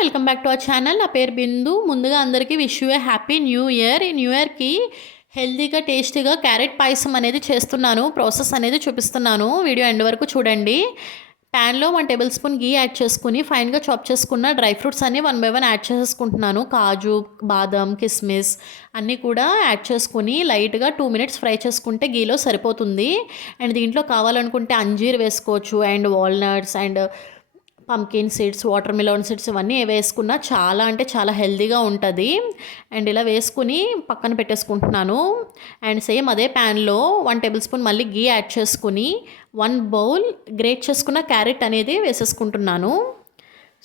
Welcome back to our channel. నా పేరు బిందు. ముందుగా అందరికీ wish you A happy new year. ఈ న్యూ ఇయర్‌కి హెల్తీగా, టేస్టీగా క్యారెట్ పాయసం అనేది చేస్తున్నాను. ప్రాసెస్ అనేది చూపిస్తున్నాను. వీడియో ఎండ్ వరకు చూడండి. ప్యాన్‌లో 1 టేబుల్ స్పూన్ ఘీ యాడ్ చేసుకొని ఫైన్‌గా చాప్ చేసుకున్న డ్రై ఫ్రూట్స్ అన్నీ 1 బై 1 యాడ్ చేసేసుకుంటున్నాను. కాజు, బాదం, కిస్మిస్ అన్నీ కూడా యాడ్ చేసుకొని లైట్‌గా 2 మినిట్స్ ఫ్రై చేసుకుంటే ఘీలో సరిపోతుంది. అండ్ దీంట్లో కావాలనుకుంటే అంజీర్ వేసుకోవచ్చు and walnuts and pumpkin seeds, water melon seeds ఇవన్నీ వేసుకున్నా చాలా అంటే చాలా హెల్తీగా ఉంటుంది. అండ్ ఇలా వేసుకుని పక్కన పెట్టేసుకుంటున్నాను. అండ్ సేమ్ అదే ప్యాన్లో 1 టేబుల్ స్పూన్ మళ్ళీ ఘీ యాడ్ చేసుకుని 1 బౌల్ గ్రేట్ చేసుకున్న క్యారెట్ అనేది వేసేసుకుంటున్నాను.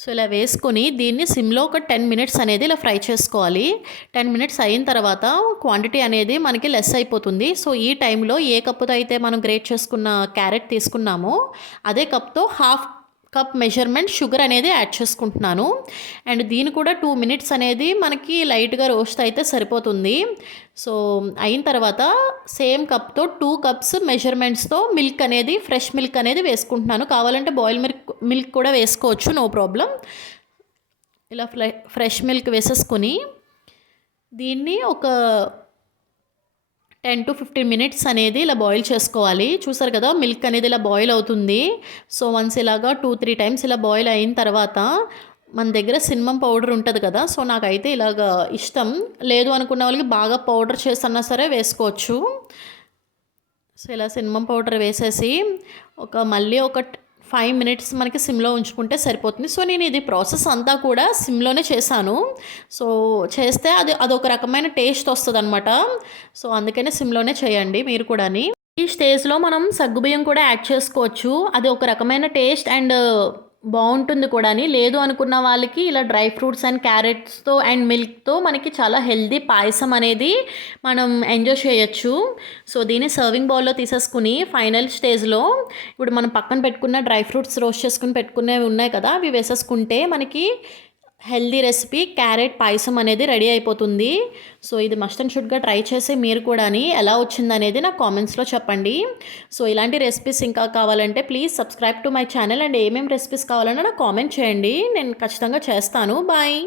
సో ఇలా వేసుకొని దీన్ని సిమ్లో ఒక 10 మినిట్స్ అనేది ఇలా ఫ్రై చేసుకోవాలి. 10 మినిట్స్ అయిన తర్వాత క్వాంటిటీ అనేది మనకి లెస్ అయిపోతుంది. సో ఈ టైంలో ఏ కప్పుతో అయితే మనం గ్రేట్ చేసుకున్న క్యారెట్ తీసుకున్నామో అదే కప్తో హాఫ్ కప్ మెజర్మెంట్ షుగర్ అనేది యాడ్ చేసుకుంటున్నాను. అండ్ దీన్ని కూడా 2 మినిట్స్ అనేది మనకి లైట్గా రోస్ట్ అయితే సరిపోతుంది. సో అయిన తర్వాత సేమ్ కప్తో 2 కప్స్ మెజర్మెంట్స్తో మిల్క్ అనేది, ఫ్రెష్ మిల్క్ అనేది వేసుకుంటున్నాను. కావాలంటే బాయిల్ మిల్క్ కూడా వేసుకోవచ్చు, నో ప్రాబ్లం. ఇలా ఫ్రెష్ మిల్క్ వేసేసుకొని దీన్ని ఒక 10 to 15 మినిట్స్ అనేది ఇలా బాయిల్ చేసుకోవాలి. చూసారు కదా, మిల్క్ అనేది ఇలా బాయిల్ అవుతుంది. సో వన్స్ ఇలాగా 2-3 టైమ్స్ ఇలా బాయిల్ అయిన తర్వాత మన దగ్గర సిన్నమన్ పౌడర్ ఉంటుంది కదా, సో నాకైతే ఇలాగ ఇష్టం. లేదు అనుకున్న వాళ్ళకి బాగా పౌడర్ చేసన్నా సరే వేసుకోవచ్చు. సో ఇలా సిన్నమన్ పౌడర్ వేసేసి మళ్ళీ ఒక 5 మినిట్స్ మనకి సిమ్లో ఉంచుకుంటే సరిపోతుంది. సో నేను ఇది ప్రాసెస్ అంతా కూడా సిమ్లోనే చేశాను. సో చేస్తే అదొక రకమైన టేస్ట్ వస్తుందన్నమాట. సో అందుకనే సిమ్లోనే చేయండి మీరు కూడాని. ఈ స్టేజ్లో మనం సగ్గుబియ్యం కూడా యాడ్ చేసుకోవచ్చు. అది ఒక రకమైన టేస్ట్ అండ్ బాగుంటుంది కూడా. లేదు అనుకున్న వాళ్ళకి ఇలా డ్రై ఫ్రూట్స్ అండ్ క్యారెట్స్తో అండ్ మిల్క్తో మనకి చాలా హెల్దీ పాయసం అనేది మనం ఎంజాయ్ చేయొచ్చు. సో దీన్ని సర్వింగ్ బౌల్లో తీసేసుకుని ఫైనల్ స్టేజ్లో ఇప్పుడు మనం పక్కన పెట్టుకున్న డ్రై ఫ్రూట్స్ రోస్ట్ చేసుకుని పెట్టుకునేవి ఉన్నాయి కదా, అవి వేసేసుకుంటే మనకి హెల్దీ రెసిపీ క్యారెట్ పాయసం అనేది రెడీ అయిపోతుంది. సో ఇది మస్ట్ అండ్ షుడ్గా ట్రై చేసి మీరు కూడా ఎలా వచ్చిందనేది నాకు కామెంట్స్లో చెప్పండి. సో ఇలాంటి రెసిపీస్ ఇంకా కావాలంటే please subscribe to my channel. And ఏమేమి రెసిపీస్ కావాలన్నా నాకు కామెంట్ చేయండి, నేను ఖచ్చితంగా చేస్తాను. బాయ్.